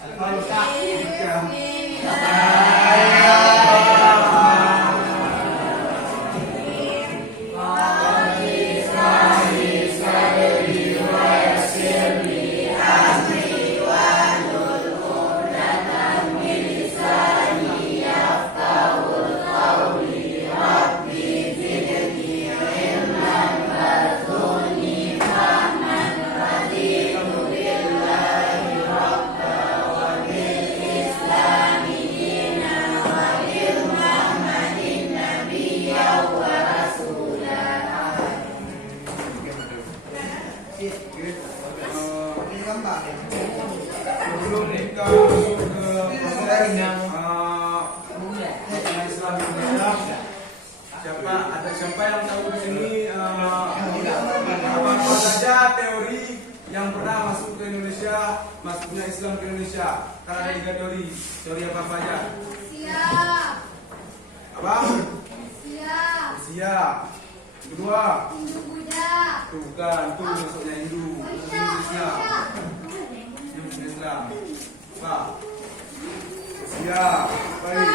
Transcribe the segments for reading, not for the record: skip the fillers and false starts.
Sebelum kita masuk ke proses Islam Indonesia, siapa yang tahu di sini apa saja teori yang pernah masuk ke Indonesia, masuknya Islam ke Indonesia? Karena ada 3 teori. Teori apa aja? Siap. Apa? Siap. Siap. Kedua, Hindu Buddha. tuh bukan, tuh masuknya Hindu. Islam. Islam. Pak. Siap. Baik.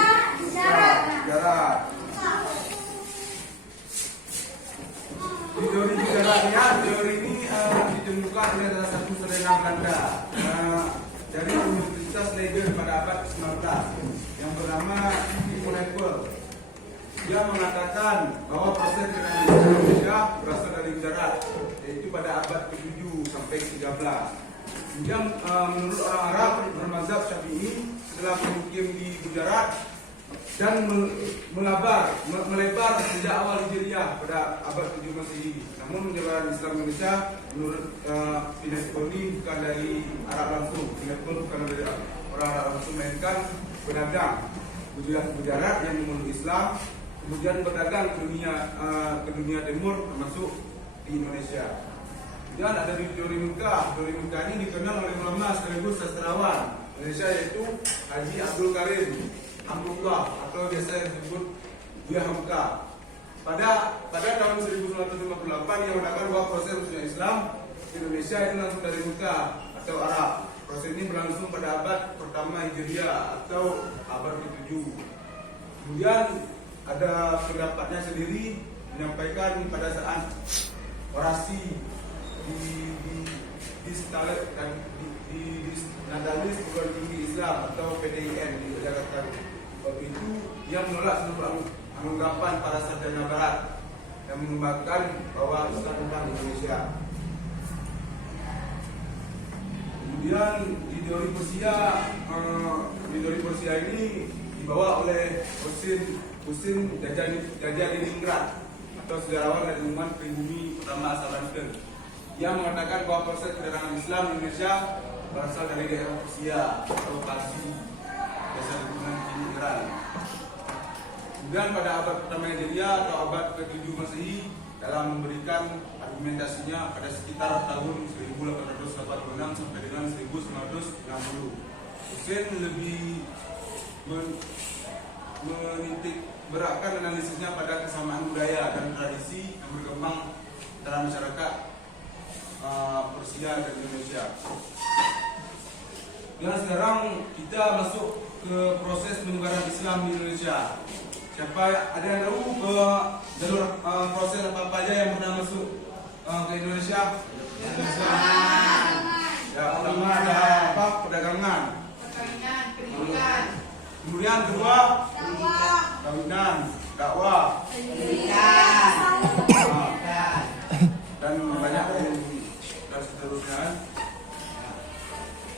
Siap. Jarak. Di teori jaraknya, teori ini ditemukan oleh salah satu saudara Belanda dari Universitas Leiden pada abad 19 yang bernama Nicolai. Dia mengatakan bahwa proses gerakan Indonesia berasal dari Gujarat, yaitu pada abad ke-7 sampai ke-13. Kemudian menurut orang Arab bermazhab Syafi'i setelah bermukim di Gujarat dan melebar sejak awal Hijriah pada abad 7 Masehi. Namun penyebaran Islam Indonesia menurut UNESCO ini bukan dari Arab langsung. UNESCO bukan dari orang Arab langsung, melainkan pedagang Gujarat yang memeluk Islam, kemudian berdagang ke dunia timur termasuk di Indonesia. Kemudian ada di teori Mekah. Teori Mekah ini dikenal oleh ulama sekaligus sastrawan Indonesia, yaitu Haji Abdul Karim Hamdullah atau biasa disebut Buya Hamka. Pada tahun 1958 yang mengatakan bahwa proses masuknya Islam di Indonesia itu langsung dari Mekah atau Arab. Proses ini berlangsung pada abad pertama Hijriah atau abad ke-7. Kemudian ada pendapatnya sendiri menyampaikan pada saat orasi di Nadalis Perguruan Tinggi Islam atau PTIN di Jakarta. Waktu itu dia menolak seluruh anggapan para sarjana Barat yang mengembangkan bahwa Islam tentang Indonesia. Kemudian di teori Persia ini dibawa oleh Husin Jajaningrat atau sejarawan dari umat pribumi pertama asal Banten. Dia mengatakan bahwa proses kedatangan Islam di Indonesia berasal dari daerah Persia atau Parsi, biasa disebut kini Iran. Kemudian pada abad pertama Hijriah atau abad ke-7 Masehi, dalam memberikan argumentasinya pada sekitar tahun 1886 sampai dengan 1960, Husin lebih menitik beratkan analisisnya pada kesamaan budaya dan tradisi yang berkembang dalam masyarakat Persia dan Indonesia. Dan sekarang kita masuk ke proses penyebaran Islam di Indonesia. Siapa ada yang tahu ke jalur proses apa aja yang pernah masuk ke Indonesia? Ya, pertama ada apa? Perdagangan. Kemudian kedua, kawinan, dakwah, dan banyak dan seterusnya.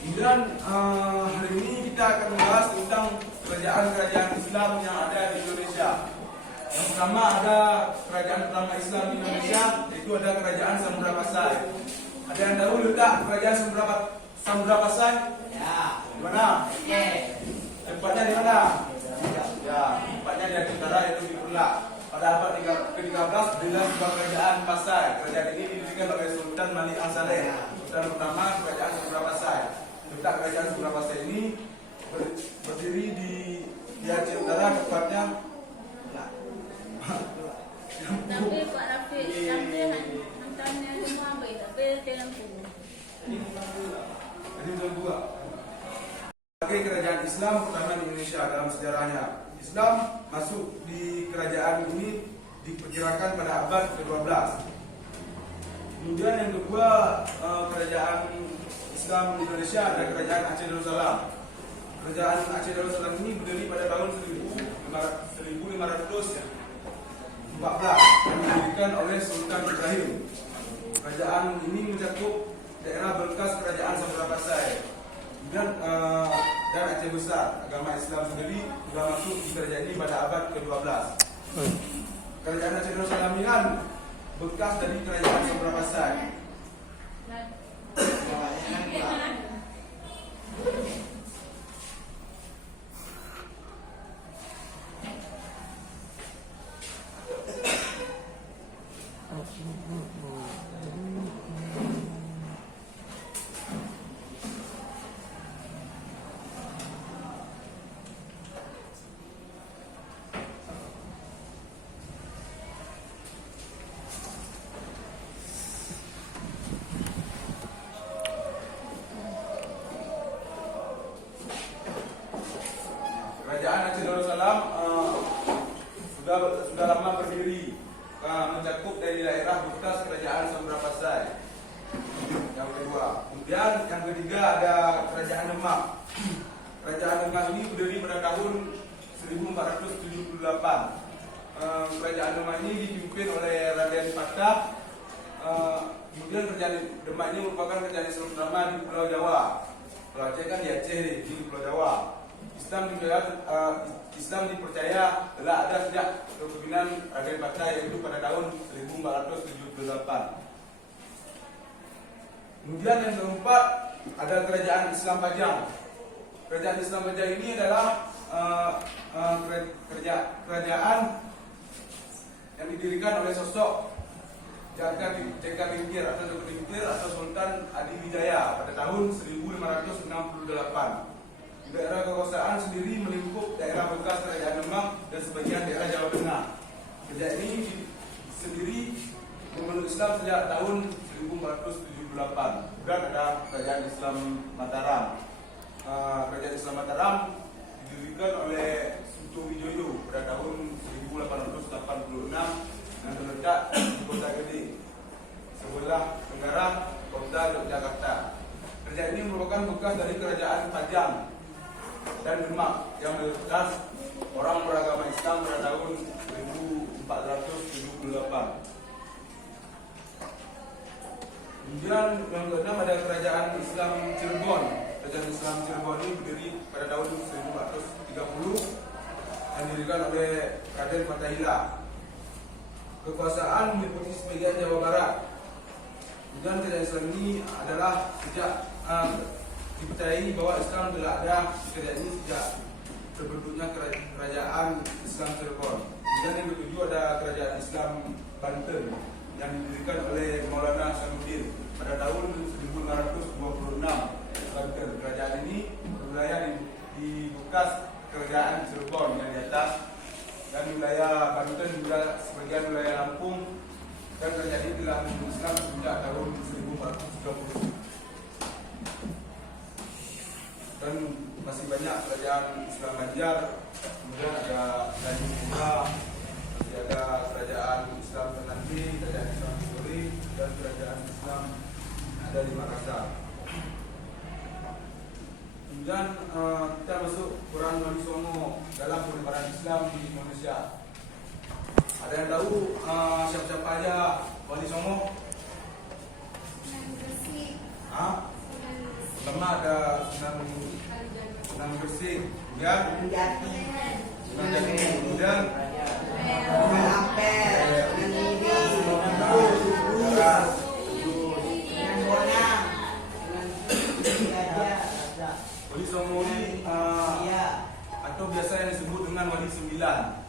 Kemudian hari ini kita akan membahas tentang kerajaan-kerajaan Islam yang ada di Indonesia. Yang pertama ada kerajaan pertama Islam di Indonesia, yaitu ada kerajaan Samudra Pasai. Ada yang tahu letak kerajaan Samudra Pasai? Ya. Di mana? Tempatnya di mana? Ya, tempatnya di Utara, yaitu di Perlak. Pada abad ke-13 berdirilah sebuah kerajaan Pasai. Kerajaan ini didirikan oleh Sultan Malik Al-Saleh, Sultan pertama kerajaan Samudra Pasai. Letak kerajaan Samudra Pasai ini berdiri di Aceh Utara, tepatnya. Tapi Pak Rafiq, nanti hantarnya semua baik, tapi dalam Jadi Islam pertama di Indonesia dalam sejarahnya. Islam masuk di kerajaan ini diperkirakan pada abad ke-12. Kemudian yang kedua, kerajaan Islam di Indonesia ada kerajaan Aceh Darussalam. Kerajaan Aceh Darussalam ini berdiri pada tahun 1514 yang didirikan oleh Sultan Ibrahim. Kerajaan ini mencakup daerah bekas kerajaan Samudra Pasai dan Aceh Besar. Agama Islam sendiri sudah masuk di kerajaan ini pada abad ke-12. Kerajaan Aceh Darussalam ini kan bekas dari kerajaan Samudra Pasai. Kerajaan Aceh Darussalam sudah lama berdiri, mencakup dari daerah bekas kerajaan Samudra Pasai. Yang kedua, kemudian yang ketiga ada kerajaan Demak. Kerajaan Demak ini berdiri pada tahun 1478. Kerajaan Demak ini dipimpin oleh Raden Patah. Kemudian kerajaan Demak ini merupakan kerajaan Islam pertama di Pulau Jawa. Pulau Aceh kan di Aceh, di Pulau Jawa. Islam dipercaya telah ada sejak kepemimpinan Raden Patah, yaitu pada tahun 1478. Kemudian yang keempat ada kerajaan Islam Pajang. Kerajaan Islam Pajang ini adalah kerajaan yang didirikan oleh sosok Jaka Tingkir atau Sultan Adiwijaya pada tahun 1568. Daerah kekuasaan sendiri melingkup daerah bekas kerajaan Demak dan sebagian daerah Jawa Tengah. Kerajaan ini sendiri memeluk Islam sejak tahun 1478. Kemudian ada kerajaan Islam Mataram. Kerajaan Islam Mataram didirikan oleh Suto Wijoyo pada tahun 1886 dan terletak di Kota Gede, sebelah tenggara kota Yogyakarta. Kerajaan ini merupakan bekas dari kerajaan Pajang dan Demak yang mayoritas orang beragama Islam pada tahun 1478. Kemudian yang keenam ada kerajaan Islam Cirebon. Kerajaan Islam Cirebon ini berdiri pada tahun 1430 dan didirikan oleh Raden Fatahillah. Kekuasaan meliputi sebagian Jawa Barat. Kemudian kerajaan Islam ini adalah sejak dipercayai bahwa Islam telah ada di kerajaan ini sejak terbentuknya kerajaan Islam Cirebon. Dan yang ketujuh ada kerajaan Islam Banten yang didirikan oleh Maulana Hasanuddin pada tahun 1526. Banten, kerajaan ini berwilayah di bekas kerajaan Cirebon yang di atas, dan wilayah Banten juga sebagian wilayah Lampung, dan kerajaan ini telah masuk Islam sejak tahun 1430. Dan masih banyak kerajaan Islam Banjar, kemudian ada Tanjung Pura, masih ada kerajaan Islam Ternate, kerajaan Islam Suri, dan kerajaan Islam ada di Makassar. Kemudian kita masuk Quran Wali Songo dalam penyebaran Islam di Indonesia. Ada yang tahu siapa-siapa aja Wali Songo? Pertama ada Sunan Gresik, kemudian Sunan Jati, kemudian Sunan Ampel, Wali Songo ini atau biasa yang disebut dengan Wali Sembilan.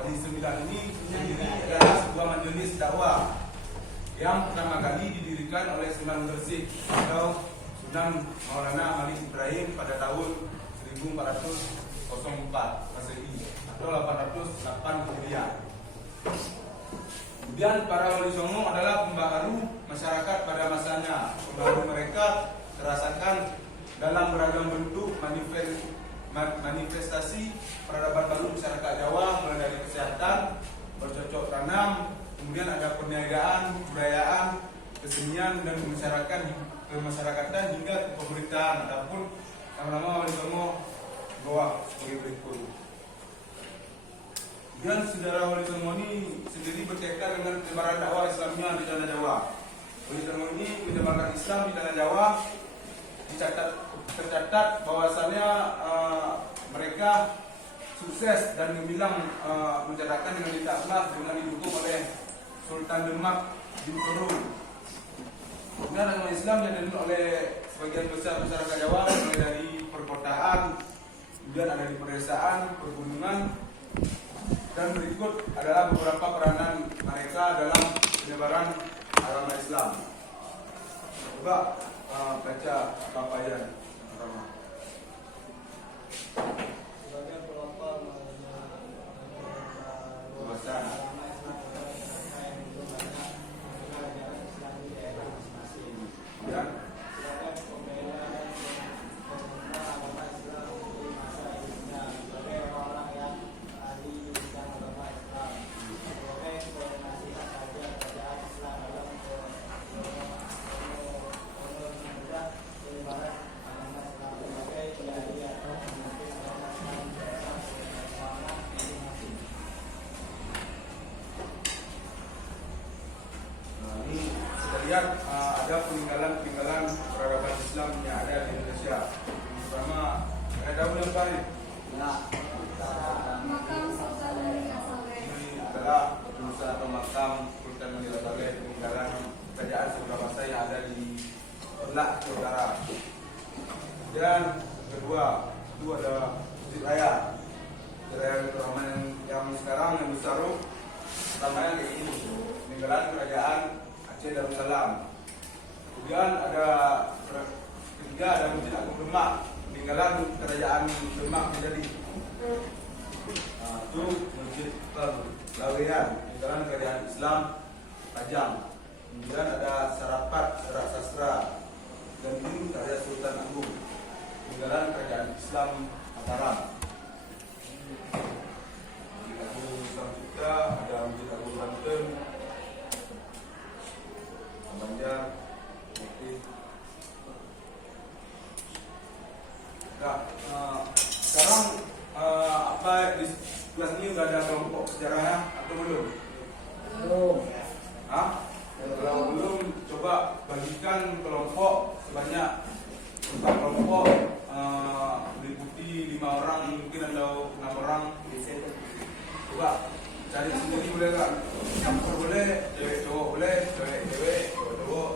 Wali Sembilan ini sendiri adalah sebuah majelis dakwah yang pertama kali didirikan oleh Sunan Gresik atau Sunan Maulana Malik Ibrahim pada tahun 1404 Masehi atau 808 Hijriah. Kemudian para Wali Songo adalah pembaharu masyarakat pada masanya. Pembaharu mereka terasakan dalam beragam bentuk kebudayaan, kesenian dan kemasyarakatan hingga ke pemerintahan. Adapun yang nama Wali Songo bawah sebagai berikut. Dan saudara Wali Songo ini sendiri berkaitan dengan penyebaran dakwah Islamnya di tanah Jawa. Wali Songo ini menyebarkan Islam di tanah Jawa. Tercatat bahwasannya mereka sukses dan gemilang mencatatkan dengan minta Allah dengan didukung oleh Sultan Demak bin Turun. Kemudian agama Islam yang dianut oleh sebagian besar masyarakat Jawa mulai dari perkotaan, kemudian ada di pedesaan, pergunungan, dan berikut adalah beberapa peranan mereka dalam penyebaran agama Islam. Coba baca papayan pertama. Sebagai pelopor Bahasa ya. sebagai pembela dan pemuka agama Islam di masa hidupnya, sebagai orang yang ahli di bidang agama Islam, sebagai penasihat ajar kerajaan Islam dalam memudah penyebaran agama Islam, sebagai kiai atau pemimpin agama Islam di daerah keuangan masing-masing. Nah, ini kita lihat ada peninggalan peradaban Islam yang ada di Indonesia. Pertama, ada yang paling Makam Sultan Muria Saleh. ini adalah perusahaan atau makam Sultan Muria Saleh, peninggalan kerajaan Surakarta yang ada di Belak, Utara. Dan kedua, itu ada Masjid Raya. Masjid Raya Rahman yang sekarang yang besar, namanya kayak ini, peninggalan kerajaan Aceh Darussalam. Kemudian ketiga ada Masjid Agung Demak, peninggalan kerajaan Demak menjadi. Nah, itu Masjid Laweyan, peninggalan kerajaan Islam Pajang. Kemudian ada Sarapat, Serat Sastra, dan ini karya Sultan Agung, peninggalan kerajaan Islam Mataram. Masjid Agung Samsudra, ada Masjid Agung Banten, Banjar. Oke. Nah, sekarang apa di kelas ini udah ada kelompok sejarahnya atau belum? Belum. Hah? Kalau belum, coba bagikan kelompok sebanyak 4 kelompok, meliputi 5 orang mungkin atau 6 orang. Coba cari sendiri boleh nggak? Campur boleh, cewek cowok boleh, cewek cewek, cowok cowok.